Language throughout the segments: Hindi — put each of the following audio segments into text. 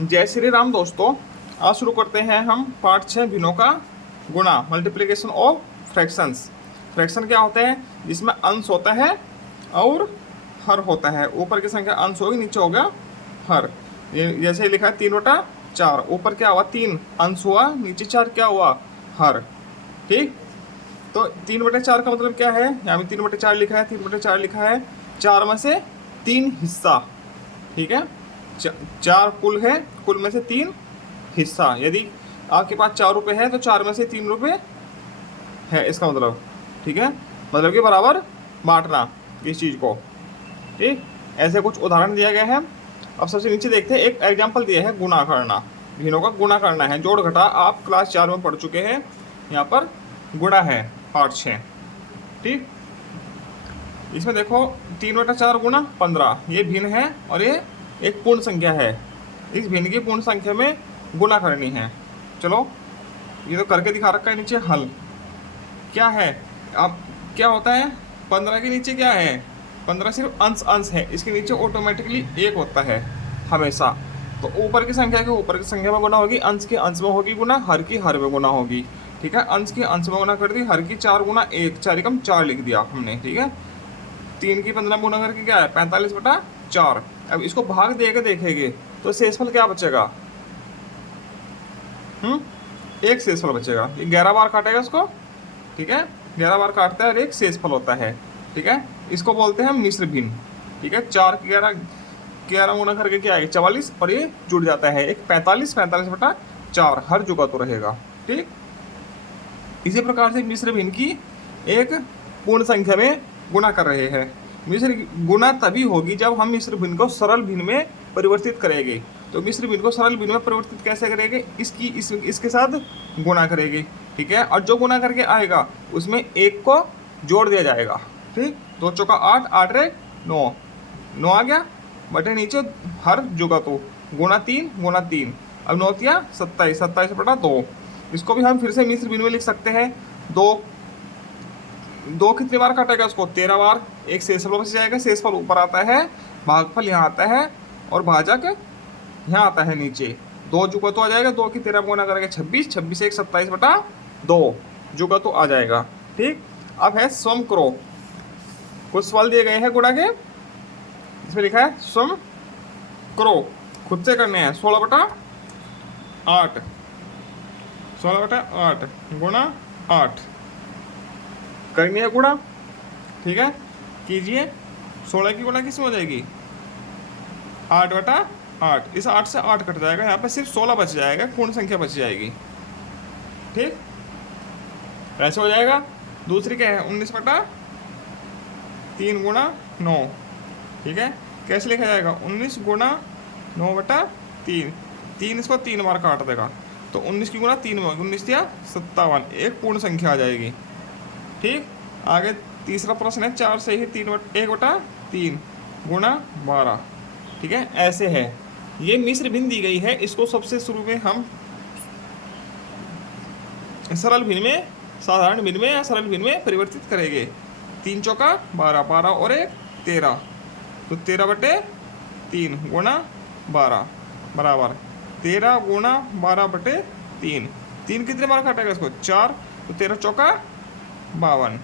जय श्री राम दोस्तों। आज शुरू करते हैं हम पार्ट 6 भिन्नों का गुणा, मल्टीप्लिकेशन ऑफ फ्रैक्शंस। फ्रैक्शन क्या होते हैं? जिसमें अंश होता है और हर होता है। ऊपर की संख्या अंश होगी, नीचे हो गया हर। ये जैसे लिखा है 3/4, ऊपर क्या हुआ 3 अंश हुआ, नीचे 4 क्या हुआ हर। ठीक, तो 3/4 का मतलब क्या है? यहाँ पे 3/4 लिखा है, 3/4 लिखा है 4 में से 3 हिस्सा। ठीक है, 4 कुल है, कुल में से 3 हिस्सा। यदि आपके पास 4 रुपये है तो 4 में से 3 रुपये है, इसका मतलब। ठीक है, मतलब कि बराबर बांटना इस चीज़ को। ठीक, ऐसे कुछ उदाहरण दिया गया है। अब सबसे नीचे देखते हैं, एक एग्जाम्पल दिया है गुणा करना। भिन्नों का गुणा करना है, जोड़ घटा आप क्लास 4 में पढ़ चुके हैं। यहाँ पर गुणा है पार्ट 6। ठीक, इसमें देखो 3/4 गुणा 15, ये भिन्न है और ये एक पूर्ण संख्या है। इस भिन्न की पूर्ण संख्या में गुणा करनी है। चलो, ये तो करके दिखा रखा है नीचे हल। क्या है अब, क्या होता है 15 के नीचे क्या है? 15 सिर्फ अंश अंश है, इसके नीचे ऑटोमेटिकली 1 होता है हमेशा। तो ऊपर की संख्या के ऊपर की संख्या में गुणा होगी, अंश के अंश में होगी गुणा, हर की हर में गुणा होगी। ठीक है, अंश की अंश में गुणा कर दी, हर की 4 गुणा 1, 4 एकम 4 लिख दिया हमने। ठीक है, 3 की 15 गुणा करके क्या है 45/4। अब इसको भाग दे के देखेंगे तो शेषफल क्या बचेगा? एक शेषफल बचेगा। ये 11 बार काटेगा इसको। ठीक है, 11 बार काटता है और एक शेषफल होता है। ठीक है, इसको बोलते हैं मिश्र भिन्न। ठीक है, 4 की 11 गुणा करके क्या आएगा 44, और ये जुड़ जाता है एक 45/4, हर जुगा तो रहेगा। ठीक, इसी प्रकार से मिश्र भिन्न की एक पूर्ण संख्या में गुणा कर रहे हैं। मिश्र गुणा तभी होगी जब हम मिश्र भिन्न को सरल भिन्न में परिवर्तित करेंगे। तो मिश्र भिन्न को सरल भिन्न में परिवर्तित कैसे करेंगे? इसके साथ गुणा करेंगे। ठीक है, और जो गुणा करके आएगा उसमें 1 को जोड़ दिया जाएगा। ठीक, 2 चौका 8, 8 रे 9, 9 आ गया बटे नीचे हर जुगा तो गुणा 3 अब 9 तिया 27, 27/2। इसको भी हम फिर से मिश्र भिन्न में लिख सकते हैं। 2 कितनी बार काटेगा उसको? 13 बार। एक शेषफल बच जाएगा, शेषफल ऊपर आता है, भागफल यहाँ आता है और भाजक यहाँ आता है नीचे। 2 जुगा तो आ जाएगा, 2 की 13 गुणा करेंगे 26, 26 1 27/2 जुगा तो आ जाएगा। ठीक, अब है सम करो। कुछ सवाल दिए गए हैं गुणा के, इसमें लिखा है सम करो, खुद से करने हैं। 16/8, 16/8 गुणा 8 करनी है गुणा। ठीक है, कीजिए। 16 की गुणा किसमें हो जाएगी? 8/8। इस 8 से 8 कट जाएगा, यहाँ पे सिर्फ 16 बच जाएगा, पूर्ण संख्या बच जाएगी। ठीक, ऐसे हो जाएगा। दूसरी क्या है 19/3 गुणा 9। ठीक है, कैसे लिखा जाएगा? 19 गुणा 9/3। 3 इसको 3 बार काट देगा तो 19 की गुणा 3 में होगी, 19 या 57, एक पूर्ण संख्या आ जाएगी। ठीक, आगे तीसरा प्रश्न है 4 से ही 1/3 गुणा 12। ठीक है, ऐसे है। ये मिश्र भिन्न दी गई है, इसको सबसे शुरू में हम सरल भिन्न में, साधारण भिन्न में या सरल भिन्न में परिवर्तित करेंगे। 3 चौका 12, 12 और 1 13, तो 13/3 गुणा 12 बराबर 13 गुणा 12/3। 3 कितने बार काटेगा इसको? 4, तो 13 चौका 52।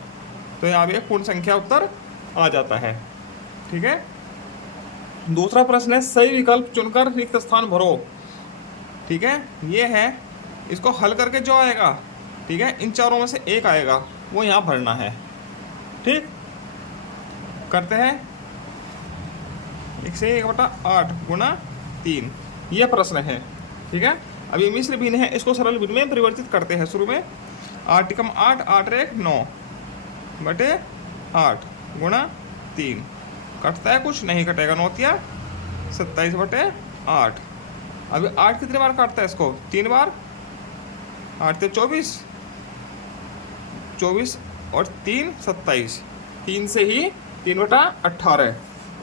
तो यहाँ भी एक पूर्ण संख्या उत्तर आ जाता है। ठीक है, दूसरा प्रश्न है सही विकल्प चुनकर रिक्त स्थान भरो। ठीक है, ये है, इसको हल करके जो आएगा, ठीक है, इन चारों में से एक आएगा, वो यहाँ भरना है। ठीक, करते हैं। 1 से 1/8 गुणा 3, ये प्रश्न है। ठीक है, अब ये मिश्र भिन्न है, इसको सरल भिन्न में परिवर्तित करते हैं। शुरू में 8 एकम 8, 8 रे 9/8 गुणा 3। कटता है? कुछ नहीं कटेगा। 9 तिया 27/8। अभी 8 कितने बार काटता है इसको? 3 बार। 8 ते 24, 24 और 3 27। 3 से ही 3/18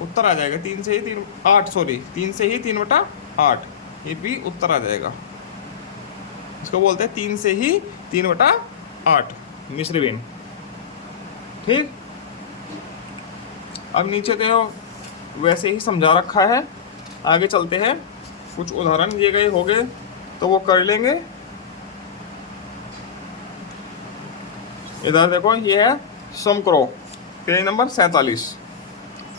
उत्तर आ जाएगा। 3 से ही 3/8, सॉरी 3 से ही 3/8, ये भी उत्तर आ जाएगा। इसको बोलते हैं 3 से ही 3/8 मिश्र भिन्न। ठीक, अब नीचे तो वैसे ही समझा रखा है, आगे चलते हैं। कुछ उदाहरण दिए गए होंगे तो वो कर लेंगे। इधर देखो, ये है सम करो, पेज नंबर 47।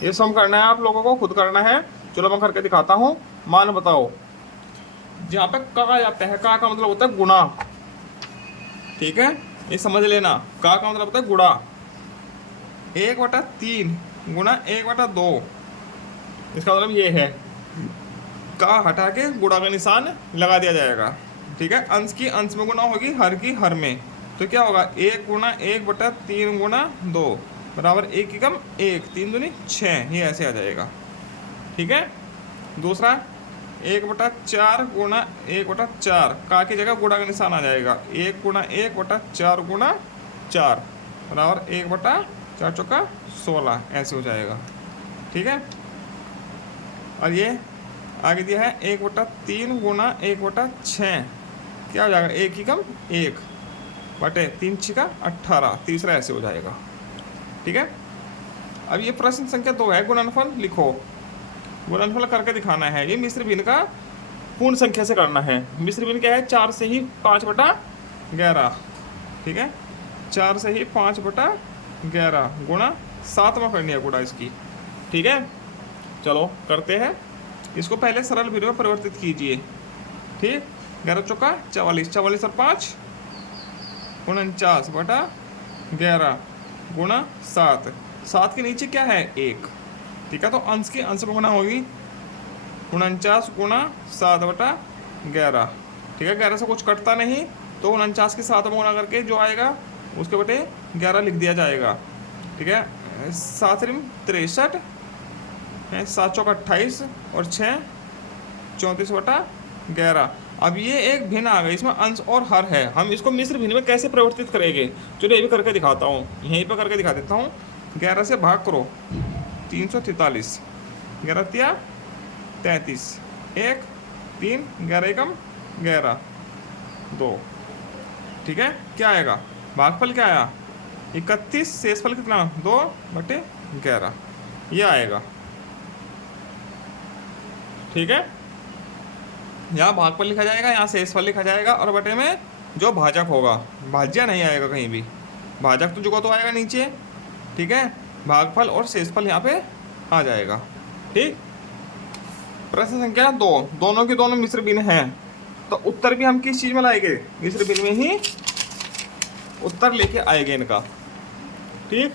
ये सम करना है, आप लोगों को खुद करना है। चलो मैं करके दिखाता हूँ। मान बताओ, जहाँ पे का जाता है, का मतलब होता है गुणा, ठीक है, ये समझ लेना। का मतलब होता है गुणा। 1/3 गुणा 1/2, इसका मतलब ये है, का हटा के गुणा का निशान लगा दिया जाएगा, ठीक है। अंश की अंश में गुणा होगी, हर की हर में, तो क्या होगा 1 गुणा 1/3 गुणा 2 बराबर 1 की कम 1, 3 दूनी 6, ये ऐसे आ जाएगा, ठीक है। दूसरा 1/4 गुणा 1/4, का की जगह गुणा का निशान आ जाएगा, 1 गुणा 1/4 गुणा 4 बराबर 1/4 चौका 16, ऐसे हो जाएगा, ठीक है। और ये आगे दिया है 1/3 गुणा 1/6, क्या हो जाएगा 1 की कम 1 बटे 3 छिका 18, तीसरा ऐसे हो जाएगा, ठीक है। अब ये प्रश्न संख्या 2 है, गुणनफल लिखो। गुणनफल करके दिखाना है। ये मिश्र भिन्न का पूर्ण संख्या से करना है। मिश्र भिन्न क्या है, 4 से ही 5/11, ठीक है, 4 से ही 5/11 गुणा 7 में करनी है गुणा इसकी, ठीक है। चलो करते हैं। इसको पहले सरल भिन्न में परिवर्तित कीजिए, ठीक। 11 चौका 44, 44 और 5 49/11 गुणा 7, 7 के नीचे क्या है 1, ठीक है। तो अंश की अंश में गुणा होगी 49 गुणा 7/11, ठीक है। 11 से कुछ कटता नहीं, तो 49 के 7 में गुणा करके जो आएगा उसके बटे 11 लिख दिया जाएगा, ठीक है। 7 63 है, 7 चौका 28 और 6 34/11। अब ये एक भिन्न आ गई, इसमें अंश और हर है। हम इसको मिश्र भिन्न में कैसे परिवर्तित करेंगे, चलो ये भी करके दिखाता हूँ, यहीं पर करके दिखा देता हूँ। 11 से भाग करो 343, 11 तिया 33, 1 3, 11 एकम 11 2, ठीक है। क्या आएगा, भागफल क्या आया 31, शेषफल कितना 2/11, ये आएगा, ठीक है। यहाँ भागफल लिखा जाएगा, यहाँ शेषफल लिखा जाएगा, और बटे में जो भाजक होगा, भाज्य नहीं आएगा कहीं भी, भाजक तो जो तो आएगा नीचे, ठीक है। भागफल और शेषफल यहाँ पे आ जाएगा, ठीक। प्रश्न संख्या 2, दोनों के दोनों मिश्र भिन्न हैं, तो उत्तर भी हम किस चीज में लाएंगे, मिश्र भिन्न में ही उत्तर लेके आएंगे इनका, ठीक।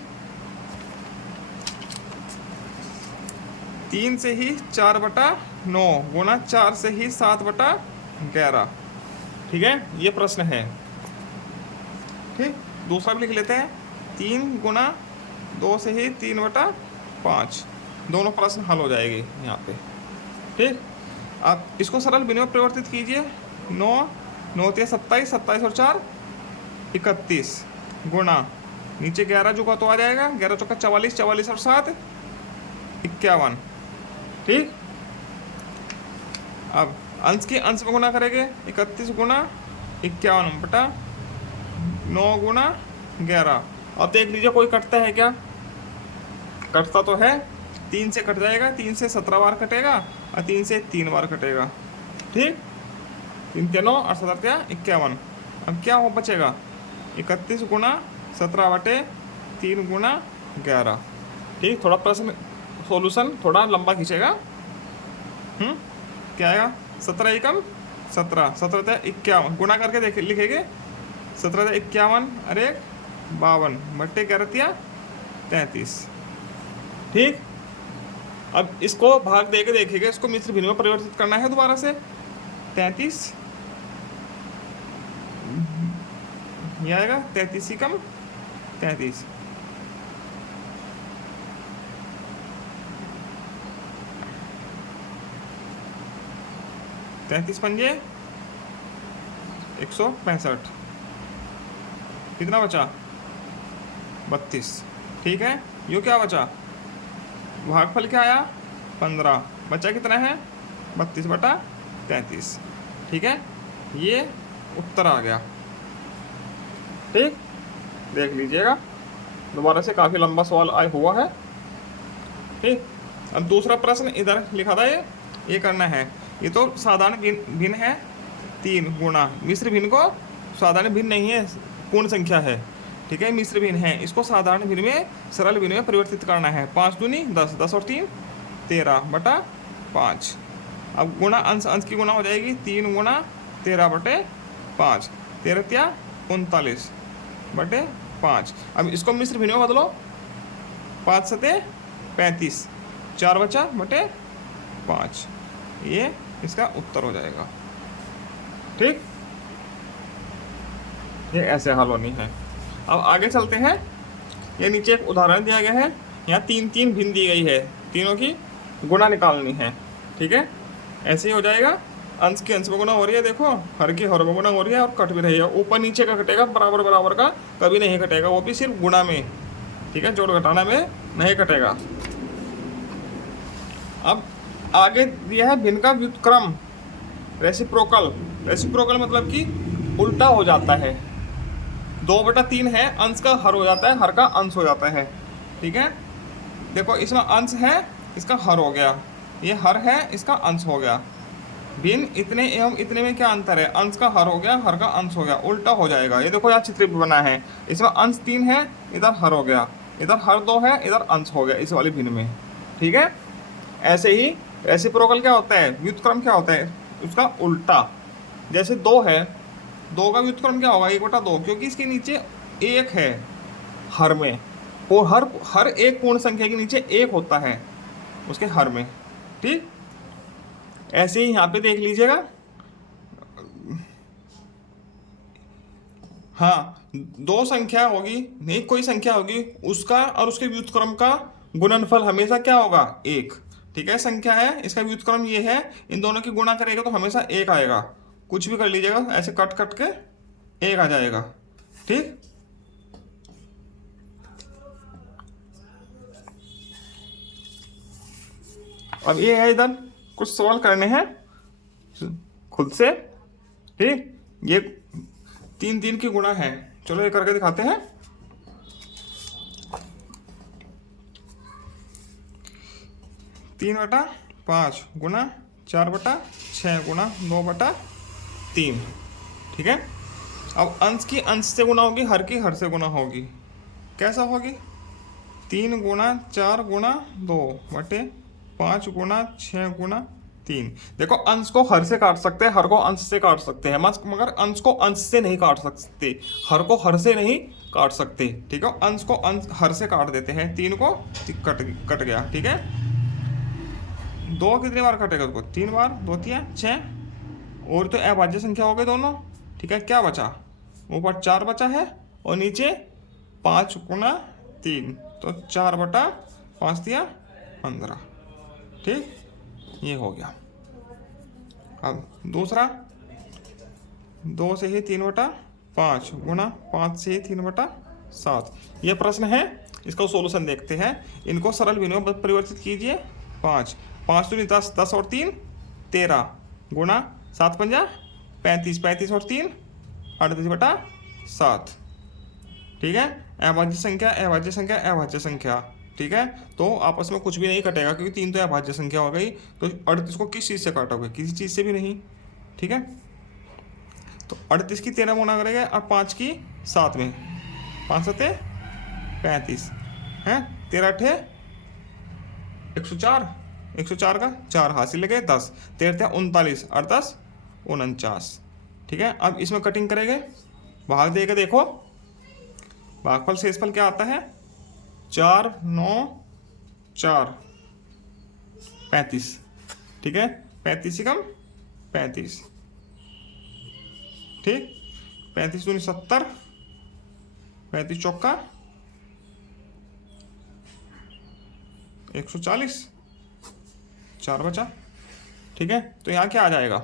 3 से ही 4/9 गुणा 4 से ही 7/11, ठीक है, ये प्रश्न है, ठीक। दूसरा भी लिख लेते हैं, 3 गुणा 2 से ही 3/5, दोनों प्रश्न हल हो जाएंगे यहाँ पे, ठीक। आप इसको सरल भिन्न में परिवर्तित कीजिए। 9 9 तिया 27, 27 और 4 31 गुणा नीचे 11 जो का तो आ जाएगा, 11 चौका 44, 44 और 7 51, ठीक। अब अंश के अंश में गुणा करेंगे, 31 गुणा 51/9 गुणा 11। अब देख लीजिए कोई कटता है क्या, कटता तो है, 3 से कट जाएगा, 3 से 17 बार कटेगा और 3 से 3 बार कटेगा, ठीक। 3 तिया 9 और 17 तिया 51। अब क्या हो बचेगा 31 गुणा 17/3 गुणा 11, ठीक। थोड़ा प्रश्न सॉल्यूशन थोड़ा लंबा खींचेगा, क्या आएगा 17 एकम 17, 17 तिया 51 गुणा करके देख लिखेंगे, 17 तिया 51 अरे 52 बट्टे 11 तिया 33, ठीक। अब इसको भाग दे के देखेंगे, इसको मिश्र भिन्न में परिवर्तित करना है दोबारा से। 33 ये आएगा 33 कम 33, तैंतीस पंजे 165, कितना बचा 32, ठीक है। यो क्या बचा, भागफल क्या आया 15, बचा कितना है 32/33, ठीक है। ये उत्तर आ गया, ठीक। देख लीजिएगा दोबारा से, काफ़ी लंबा सवाल आया हुआ है, ठीक। अब दूसरा प्रश्न इधर लिखा था, ये करना है। ये तो साधारण भिन्न है 3 गुणा मिश्र भिन्न को साधारण भिन्न नहीं है, पूर्ण संख्या है, ठीक है, मिश्र भिन्न है, इसको साधारण भिन्न में सरल भिन्न में परिवर्तित करना है। 5 दूनी 10, 10 और 3 13/5। अब गुणा अंश अंश की गुणा हो जाएगी 3 गुणा 13/5, 13 त्या 39/5। अब इसको मिश्र भिन्न में बदलो, 5 सते 35, 4/5, ये इसका उत्तर हो जाएगा। ठीक, ये ऐसे हल होनी है। अब आगे चलते हैं। ये नीचे एक उदाहरण दिया गया है, यहाँ 3 भिन्न दी गई है, तीनों की गुणा निकालनी है, ठीक है। ऐसे ही हो जाएगा, अंश की अंश में गुणा हो रही है, देखो हर की हर में गुणा हो रही है और कट भी रही है, ऊपर नीचे का कटेगा, बराबर बराबर का कभी नहीं कटेगा, वो भी सिर्फ गुणा में, ठीक है, जोड़ घटाना में नहीं कटेगा। अब आगे दिया है भिन्न का व्युत्क्रम, रेसिप्रोकल। रेसिप्रोकल मतलब कि उल्टा हो जाता है, 2/3 है, अंश का हर हो जाता है, हर का अंश हो जाता है, ठीक है। देखो इसमें अंश है, इसका हर हो गया, ये हर है, इसका अंश हो गया। भिन्न इतने एवं इतने में क्या अंतर है, अंश का हर हो गया, हर का अंश हो गया, उल्टा हो जाएगा। ये देखो यहाँ चित्र भी बना है, इसमें अंश 3 है, इधर हर हो गया, इधर हर 2 है, इधर अंश हो गया इस वाली भिन्न में, ठीक है। ऐसे ही रेसिप्रोकल क्या होता है, व्युत्क्रम क्या होता है, उसका उल्टा। जैसे 2 है, 2 का व्युत्क्रम क्या होगा, 1/2, क्योंकि इसके नीचे 1 है हर में, और हर एक पूर्ण संख्या के नीचे 1 होता है उसके हर में, ठीक। ऐसे ही यहाँ पे देख लीजिएगा, हाँ 2 संख्या होगी, नहीं कोई संख्या होगी, उसका और उसके व्युत्क्रम का गुणनफल हमेशा क्या होगा, 1, ठीक है। संख्या है, इसका व्युत्क्रम ये है, इन दोनों की गुणा करेगा तो हमेशा 1 आएगा, कुछ भी कर लीजिएगा, ऐसे कट कट के 1 आ जाएगा, ठीक। अब ये है, इधर कुछ सवाल करने हैं खुद से, ठीक। ये 3 की गुणा है, चलो ये करके दिखाते हैं। 3/5 गुणा 4/6 गुणा 2/3, ठीक है। अब अंश की अंश से गुणा होगी, हर की हर से गुणा होगी, कैसा होगी, 3 गुणा 4 गुणा 2/5 गुणा 6 गुणा 3। देखो अंश को हर से काट सकते हैं, हर को अंश से काट सकते हैं, मगर अंश को अंश से नहीं काट सकते, हर को हर से नहीं काट सकते, ठीक है। अंश को अंश हर से काट देते हैं, 3 को कट गया, ठीक है। 2 कितनी बार कटेगा, उसको 3 बार, 2 तिया 6, और तो अभाज्य संख्या हो गए दोनों, ठीक है। क्या बचा, ऊपर 4 बचा है और नीचे 5 गुणा 3, तो 4/5 दिया 15, ठीक, ये हो गया। अब दूसरा, 2 से ही 3/5 गुणा 5 से ही 3/7, ये प्रश्न है, इसका सोल्यूशन देखते हैं। इनको सरल भिन्न में परिवर्तित कीजिए। 5 दूनी 10, 10 और 3 13 गुणा 7×5 35, 35 और 3 38/7, ठीक है। अभाज्य संख्या अभाज्य संख्या अभाज्य संख्या, ठीक है। तो आपस में कुछ भी नहीं कटेगा, क्योंकि 3 तो अभाज्य संख्या हो गई, तो 38 को किस चीज़ से काटोगे, किसी चीज़ से भी नहीं, ठीक है। तो 38 की 13 गुणा करेंगे और 5 की 7 में, 5 7 35 है, 13 8 104, 104 का 4 हासिल लगे 10, 13 39 और 10 49, ठीक है। अब इसमें कटिंग करेंगे, भाग देके देखो, भागफल शेषफल क्या आता है, 4 9 4 35, ठीक है। 35 से कम 35, ठीक। 35 दूनी 70, 35 चौका 140, 4 बचा, ठीक है। तो यहाँ क्या आ जाएगा,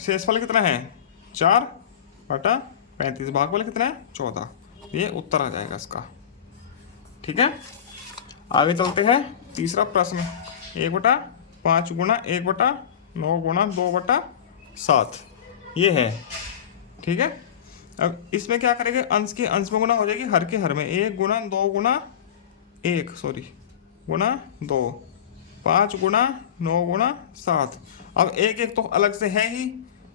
शेषफल कितना है 4/35, भागफल कितना है 14, ये उत्तर आ जाएगा इसका, ठीक है। आगे चलते हैं, तीसरा प्रश्न, 1/5 गुणा 1/9 गुणा 2/7, ये है, ठीक है। अब इसमें क्या करेंगे, अंश के अंश में गुणा हो जाएगी, हर के हर में 1 गुणा 2 गुणा 1 गुणा 2, 5 गुणा 9 गुणा 7। अब एक एक तो अलग से है ही,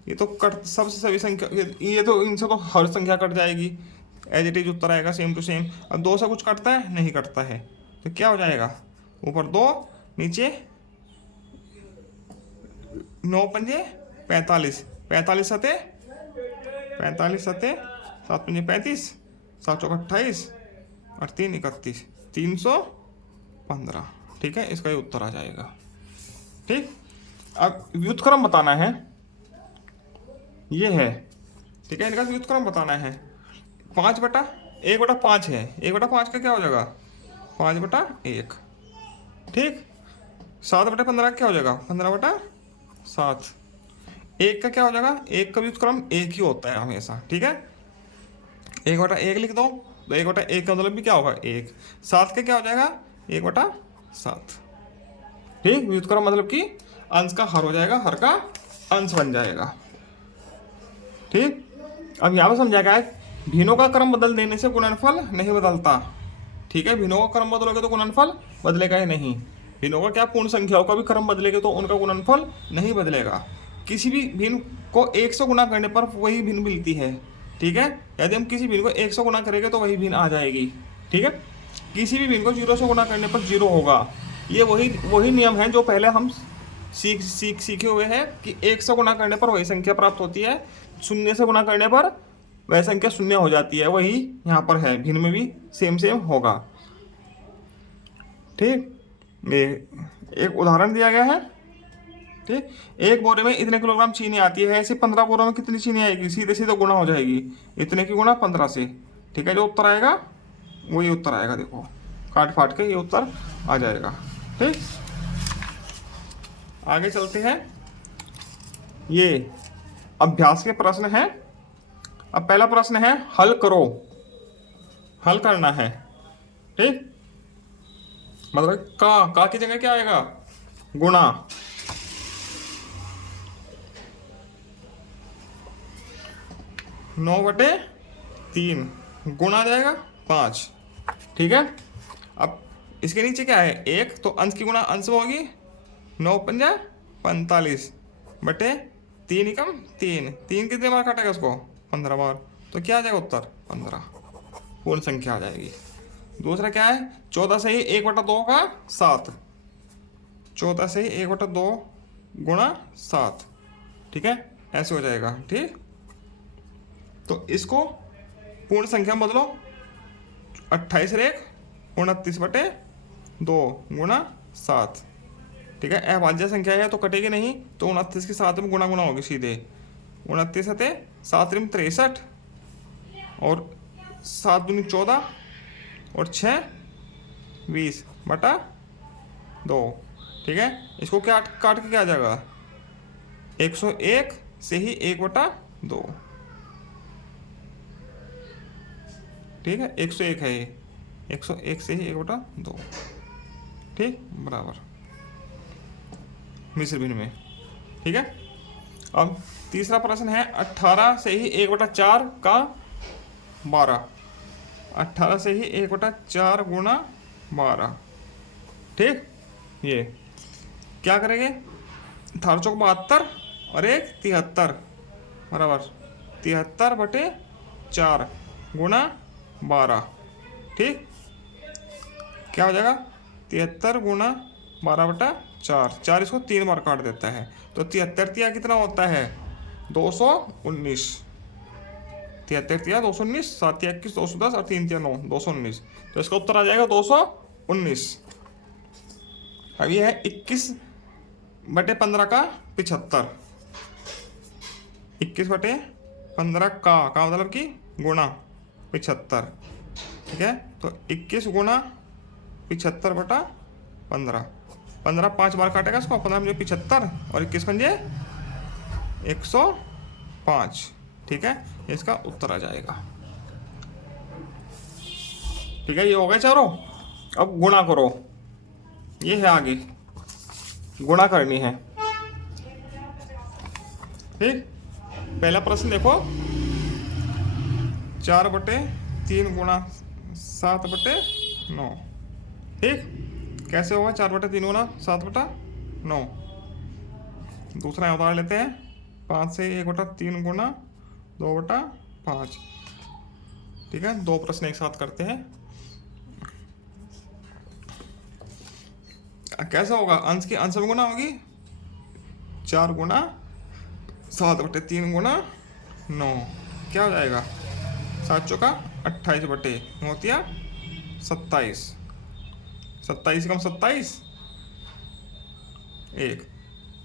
ये तो कट सबसे सभी संख्या, ये तो इनसे तो हर संख्या कट जाएगी, एज इट इज उत्तर आएगा सेम टू सेम। अब 2 से कुछ कटता है, नहीं कटता है, तो क्या हो जाएगा, ऊपर 2 नीचे 9 पंजे 45, 45 सते 45 सते 7 पंजे 35, 7 चौक 28 और 3 31, 315। ठीक है, इसका ये उत्तर आ जाएगा। ठीक, अब व्युत्क्रम बताना है, ये है। ठीक है, इनका व्युत्क्रम बताना है। 1/5 है, 1/5 का क्या हो जाएगा, 5/1। ठीक, 7/15 क्या हो जाएगा, 15/7। 1 का क्या हो जाएगा, 1 का व्युत्क्रम 1 ही होता है हमेशा। ठीक है, 1/1 लिख दो, तो 1/1 का मतलब भी क्या होगा, 1। 7 का क्या हो जाएगा, 1/7। ठीक, व्युत्क्रम मतलब कि अंश का हर हो जाएगा, हर का अंश बन जाएगा। ठीक, अब यहाँ पर समझा गया है भिन्नों का क्रम बदल देने से गुणनफल नहीं बदलता। ठीक है, भिन्नों का क्रम बदलोगे तो गुणनफल बदलेगा ही नहीं। भिन्नों का क्या, पूर्ण संख्याओं का भी क्रम बदलेगा तो उनका गुणनफल नहीं बदलेगा। किसी भी भिन्न को 1 से गुणा करने पर वही भिन्न मिलती है। ठीक है, यदि हम किसी भिन्न को 1 से गुणा करेंगे तो वही भिन्न आ जाएगी। ठीक है, किसी भी भिन्न को 0 से गुणा करने पर 0 होगा। ये वही नियम है जो पहले हम सीखे हुए हैं कि 1 से गुणा करने पर वही संख्या प्राप्त होती है, 0 से गुणा करने पर वह संख्या 0 हो जाती है। वही यहाँ पर है, भिन्न में भी सेम होगा। ठीक, एक उदाहरण दिया गया है। ठीक, 1 बोरे में इतने किलोग्राम चीनी आती है, ऐसे 15 बोरों में कितनी चीनी आएगी, सीधे सीधे गुणा हो जाएगी, इतने की गुणा 15 से। ठीक है, जो उत्तर आएगा वही उत्तर आएगा, देखो काट फाट के ये उत्तर आ जाएगा। ठीक, आगे चलते हैं, ये अभ्यास के प्रश्न हैं। अब पहला प्रश्न है, हल करो, हल करना है। ठीक, मतलब का की जगह क्या आएगा, गुणा। नौ बटे 3 गुणा जाएगा 5। ठीक है, अब इसके नीचे क्या है, 1, तो अंश की गुणा अंश में होगी, 9 पंजा 45 बटे 3 एकम 3, 3 कितने बार काटेगा उसको, 15 बार, तो क्या आ जाएगा उत्तर 15, पूर्ण संख्या आ जाएगी। दूसरा क्या है, 14 से ही 1/2 का 7, 14 से ही 1/2 गुणा 7। ठीक है, ऐसे हो जाएगा। ठीक, तो इसको पूर्ण संख्या में बदलो, 28 रेख 29/2 गुणा 7। ठीक है, अभाज्य संख्या है तो कटेगी नहीं, तो 29 के साथ में गुणा होगी सीधे, 29 सते 7 63 और 7 दूनी 14 और 6 20/2। ठीक है, इसको क्या काट के क्या आ जाएगा, 101 से ही 1/2। ठीक है, 101 है ये, 101 से ही 1/2। ठीक, बराबर मिश्र भिन्न में। ठीक है, अब तीसरा प्रश्न है, 18 से ही 1/4 का 12, 18 से ही 1/4 गुणा 12। ठीक, ये क्या करेंगे, 18 चौक 72 और 1 73 बराबर 73/4 गुणा 12। ठीक, क्या हो जाएगा, 73 गुणा 12/4, 4 इसको 3 बार काट देता है, तो 73 तिया कितना होता है, 219। 73 तिया 219, 7 तिया 21, 210 और 3 तिया 9, 219। तो इसका उत्तर आ जाएगा 219। अब ये है 21/15 का 75, 21/15 का मतलब कि गुणा 75। ठीक है, तो 21 गुणा 75/15, 15 5 बार काटेगा इसको, 15 पंजे 75 और 21 पंजे 105। ठीक है, इसका उत्तर आ जाएगा। ठीक है, ये हो गए चारों। अब गुणा करो, ये है आगे, गुणा करनी है। ठीक, पहला प्रश्न देखो, 4/3 गुणा 7/9। ठीक, कैसे होगा? 4/3 गुना 7/9। दूसरा उतार लेते हैं। 5 से 1/3 गुना 2/5। ठीक है, दो प्रश्न एक साथ करते हैं। कैसा होगा? अंश की अंश में गुना होगी। 4 गुना 7/3 गुना 9 क्या हो जाएगा? 7 चौका 28/9 होतिया 27। 27 कम 27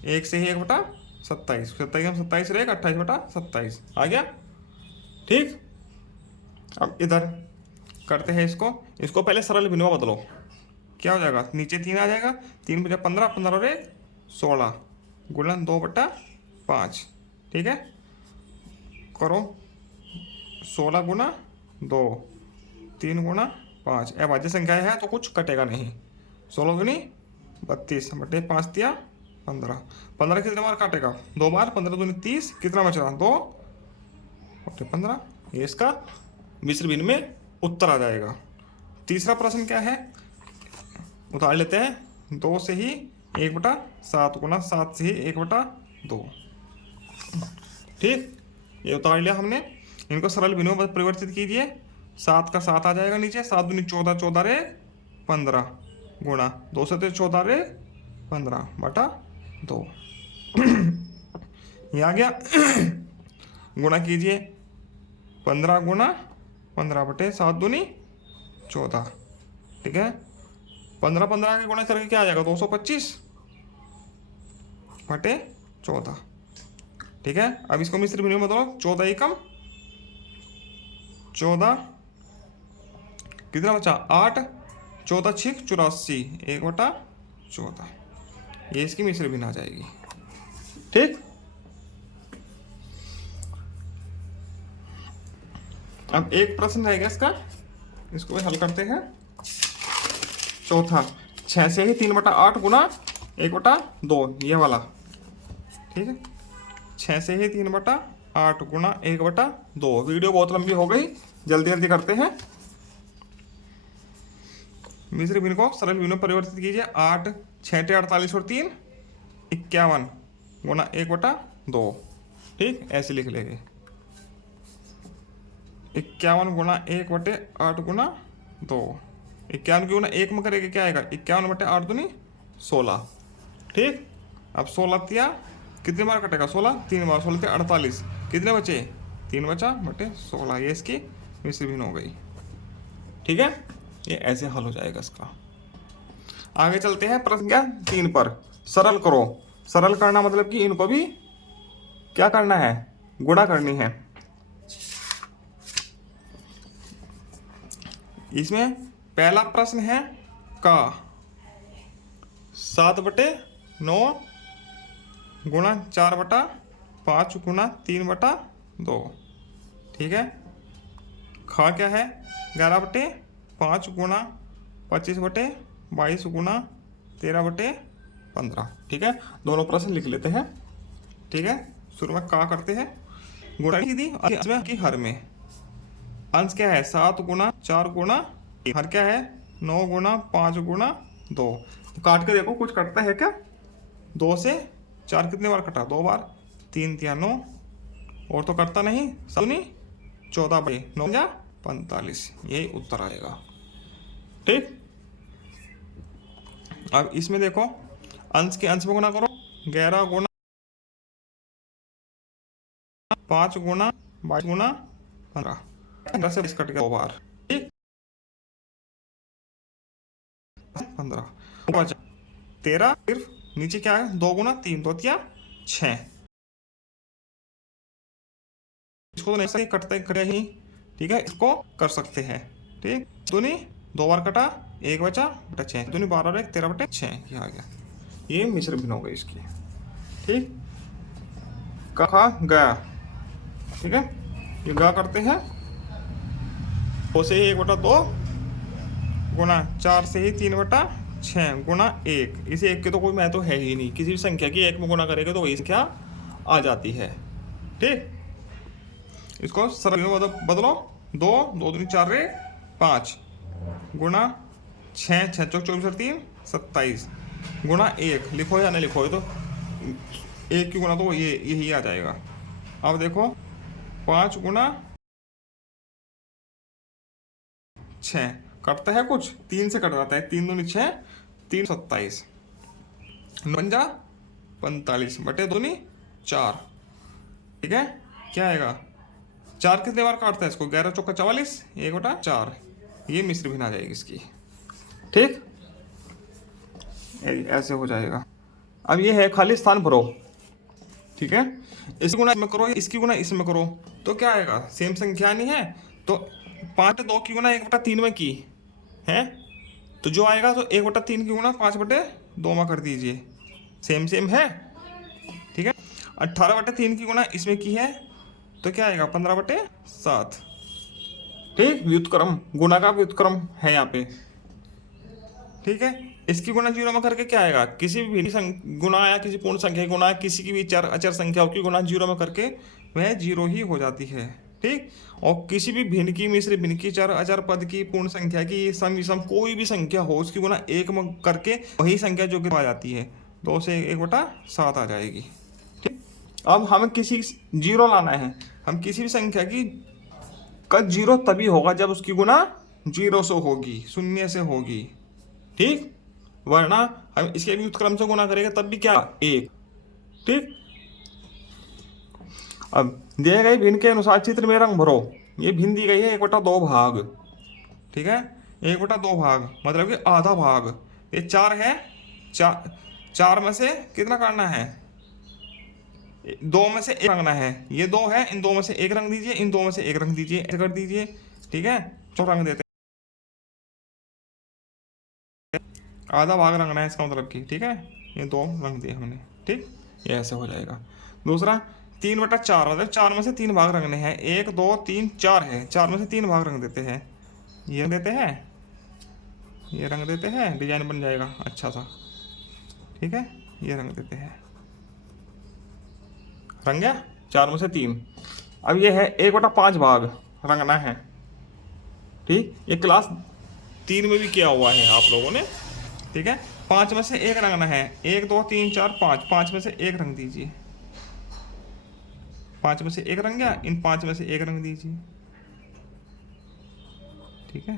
एक से ही 1/27। 27 कम 27 रहेगा 28/27 आ गया। ठीक, अब इधर करते हैं इसको पहले सरल भिन्नों बदलो। क्या हो जाएगा? नीचे 3 आ जाएगा। 3 बजा 15, 15 और 1 16 गुणन 2/5। ठीक है, करो 16 गुना 2 3 गुना 5। अभाज्य संख्या है तो कुछ कटेगा नहीं। 16 दूनी 32 बटे 5 दिया 15। 15 कितने बार काटेगा? 2 बार। 15 दूनी 30, कितना बच रहा? 2 बटे 15। ये इसका मिश्र भिन्न में उत्तर आ जाएगा। तीसरा प्रश्न क्या है? उतार लेते हैं। 2 से ही 1/7 गुना 7 से ही 1/2। ठीक, ये उतार लिया हमने। इनको सरल भिन्नों में परिवर्तित कीजिए। 7 का 7 आ जाएगा नीचे। 7 दूनी 14, 14 रे 15 गुणा 2 से 14 रे 15/2। ये आ गया। गुणा कीजिए। 15 गुना 15 बटे 7 दूनी 14। ठीक है, 15 15 के गुणा करके क्या आ जाएगा? 225/14। ठीक है, अब इसको मिश्र भिन्न में बदलो। 14 एकम 14 कितना बचा? 8। 14 6 84 1/14। ये इसकी मिश्र भिन्न आ जाएगी। ठीक, अब एक प्रश्न रहेगा इसका, इसको भी हल करते हैं। चौथा, 6 से ही 3/8 गुना 1/2 ये वाला। ठीक है, 6 से ही 3/8 गुना 1/2। वीडियो बहुत लंबी हो गई, जल्दी जल्दी करते हैं। मिश्र भिन्न को सरल भिन्न में परिवर्तित कीजिए। 8 6 48 और 3 51 गुना 1/2। ठीक, ऐसे लिख लेंगे। 51 गुना 1/8 गुना 2। 51 की गुना 1 में करेंगे क्या आएगा? 51/8 दूनी 16। ठीक, अब 16 तिया कितने बार कटेगा? 16 3 बार। 16 तिया 48, कितने बचे? 3 बचा बटे 16। ये इसकी मिश्र भिन्न हो गई। ठीक है, ये ऐसे हल हो जाएगा इसका। आगे चलते हैं प्रश्न क्या 3 पर। सरल करो। सरल करना मतलब कि इनको भी क्या करना है? गुणा करनी है। इसमें पहला प्रश्न है का 7/9 गुणा 4/5 गुना 3/2। ठीक है, खा क्या है? 11/5 गुना 25/22 गुना 13/15। ठीक है, दोनों प्रश्न लिख लेते हैं। ठीक है, शुरू में का करते हैं गुणा की हर में। अंश क्या है? 7 गुना 4 गुना, हर क्या है? 9 गुना 5 गुना 2। तो काट के देखो कुछ कटता है क्या? 2 से 4 कितने बार कटा? 2 बार। 3 तिया 9 और तो करता नहीं। 14/9 या 45। यही उत्तर आएगा। ठीक, अब इसमें देखो अंश के अंश में गुना करो। 11 गुना 5 गुना 22 गुना 15। 15 से 20 कट गया 2 बार। ठीक, 15 बचा 13। सिर्फ नीचे क्या है? 2 गुना 3 2 तिया 6। इसको तो ऐसा ही कटता ही। ठीक है, इसको कर सकते हैं। ठीक, दूनी 2 बार कटा, 1 बचा बटा 6। दूनी 12 और 1 13/6। ये आ गया। ये मिश्र भिन्न हो गई इसकी। ठीक, कहा गया। ठीक है, ये गा करते हैं। 2 से ही 1/2 गुना 4 से ही 3/6 गुना 1। इसे 1 के तो कोई महत्व है ही नहीं। किसी भी संख्या की 1 में गुना करेंगे तो वही संख्या आ जाती है। ठीक, इसको सरल में बदलो। 2 2 दूनी 4 रे 5 गुना 6 6 चौक 24 और 3 27 गुणा 1, लिखो या नहीं लिखो, ये तो 1 की गुणा तो ये यही आ जाएगा। अब देखो 5 गुणा 6 कटता है कुछ, 3 से कट जाता है, 3 दूनी 6, 3 27, 9 45 बटे 2 4। ठीक है, क्या आएगा 4 कितने बार काटता है इसको, 11 चौका 44, 1/4, ये मिश्र भिन्न आ जाएगी इसकी। ठीक, ऐसे हो जाएगा। अब ये है खाली स्थान भरो। ठीक है, इसकी गुणा इसमें करो, इसकी गुणा इसमें करो, तो क्या आएगा, सेम संख्या नहीं है तो 5/2 की गुणा 1/3 में की है, तो जो आएगा तो 1/3 की गुणा 5/2 में कर दीजिए, सेम सेम है। ठीक है, 18/3 की गुणा इसमें की है तो क्या आएगा 15/7। ठीक, व्युत्क्रम, गुणा का व्युत्क्रम है यहाँ पे। ठीक है, इसकी गुणा 0 में करके क्या आएगा, किसी भी गुणा या किसी पूर्ण संख्या की गुणा, किसी की भी चर अचर संख्याओं की गुणा 0 में करके वह 0 ही हो जाती है। ठीक, और किसी भी भिन्न की, मिश्र भिन्न की, चर अचर पद की, पूर्ण संख्या की, सम विषम कोई भी संख्या हो उसकी गुणा 1 में करके वही संख्या जो कि आ जाती है, 2 से 1/7 आ जाएगी। ठीक, अब हमें किसी 0 लाना है, हम किसी भी संख्या की का 0 तभी होगा जब उसकी गुणा 0 से होगी, 0 से होगी। ठीक, वरना हम इसके भी उत्क्रम से गुणा करेंगे तब भी क्या 1। ठीक, अब दिए गए भिन्न के अनुसार चित्र में रंग भरो। ये भिन्न दी गई है 1/2 भाग। ठीक है, 1/2 भाग मतलब कि आधा भाग। ये 4 है, 4 में से कितना करना है, 2 में से 1 रंगना है। ये 2 है, इन 2 में से 1 रंग दीजिए, इन 2 में से 1 रंग दीजिए, ऐसे कर दीजिए। ठीक है, तो रंग देते आधा भाग रंगना है इसका मतलब कि। ठीक है, ये 2 रंग दिए हमने। ठीक, ये ऐसे हो जाएगा। दूसरा 3/4 मतलब 4 में से 3 भाग रंगने हैं, 1 2 3 4 है, 4 में से 3 भाग रंग देते हैं, ये देते हैं, ये रंग देते हैं, डिजाइन बन जाएगा अच्छा सा। ठीक है, ये रंग देते हैं, रंग गया 4 में से 3। अब ये है 1/5 भाग रंगना है। ठीक, ये क्लास 3 में भी किया हुआ है आप लोगों ने। ठीक है, 5 में से 1 रंगना है, 1 2 3 4 5, 5 में से 1 रंग दीजिए, 5 में से 1 रंग गया, इन 5 में से 1 रंग दीजिए। ठीक है,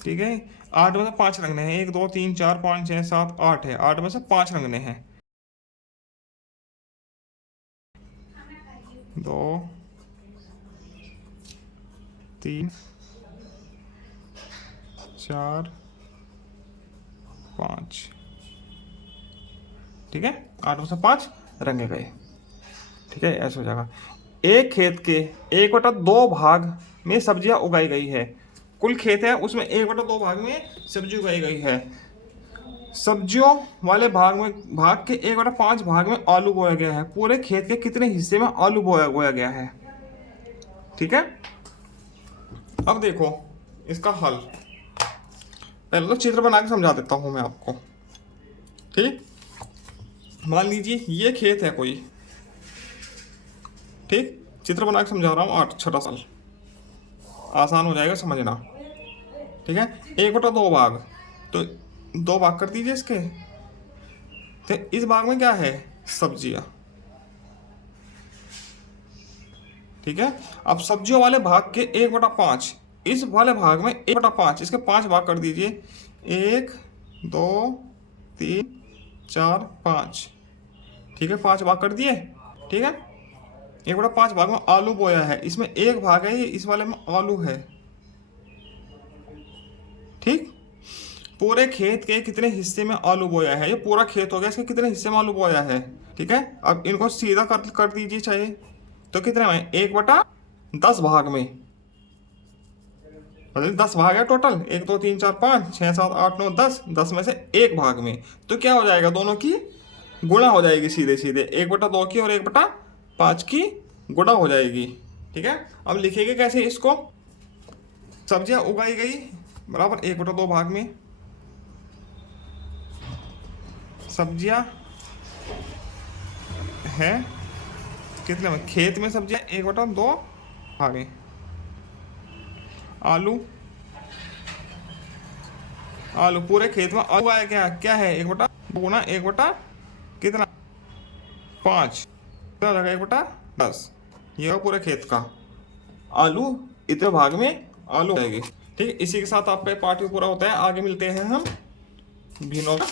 ठीक है, 8 में से 5 रंगने हैं, 1 2 3 4 5 6 7 8 है, 8 में से 5 रंगने हैं, 2 3 4 5। ठीक है, 8 में से 5 रंगे गए। ठीक है, ऐसे हो जाएगा। एक खेत के 1/2 भाग में सब्जियां उगाई गई है। कुल खेत है, उसमें 1/2 भाग में सब्जी उगाई गई है। सब्जियों वाले भाग के 1/5 भाग में आलू बोया गया है। पूरे खेत के कितने हिस्से में आलू बोया गया है। ठीक है, अब देखो इसका हल। पहले तो चित्र बना के समझा देता हूं मैं आपको। ठीक, मान लीजिए ये खेत है कोई। ठीक, चित्र बना के समझा रहा हूँ, 8 छठा साल, आसान हो जाएगा समझना। ठीक है, 1/2 भाग, तो 2 भाग कर दीजिए इसके। तो इस भाग में क्या है, सब्जियां। ठीक है, अब सब्जियों वाले भाग के 1/5, इस वाले भाग में 1/5, इसके 5 भाग कर दीजिए, 1 2 3 4 5। ठीक है, 5 भाग कर दिए। ठीक है, 1/5 भाग में आलू बोया है, इसमें 1 भाग है, इस वाले में आलू है। ठीक, पूरे खेत के कितने हिस्से में आलू बोया है, ये पूरा खेत हो गया, इसके कितने हिस्से में आलू बोया है। ठीक है, अब इनको सीधा कर दीजिए चाहिए, तो कितने में 1/10 भाग में, मतलब 10 भाग है टोटल, 1 2 3 4 5 6 7 8 9 10, 10 में से 1 भाग में, तो क्या हो जाएगा, दोनों की गुणा हो जाएगी सीधे सीधे, 1/2 की और 1/5 की गुणा हो जाएगी। ठीक है, अब लिखेंगे कैसे इसको, सब्जियां उगाई गई बराबर 1/2 भाग में, सब्जियां हैं कितने में, खेत में सब्जियां 1/2 भाग में। आलू, आलू पूरे खेत में आलू आया। क्या क्या है? 1/2 गुना 1/5 कितना 5, कितना लगा 1/10। ये हो पूरे खेत का आलू, इतने भाग में आलू आएगी। ठीक है, इसी के साथ आपका पार्ट भी पूरा होता है। आगे मिलते हैं हम भिनों का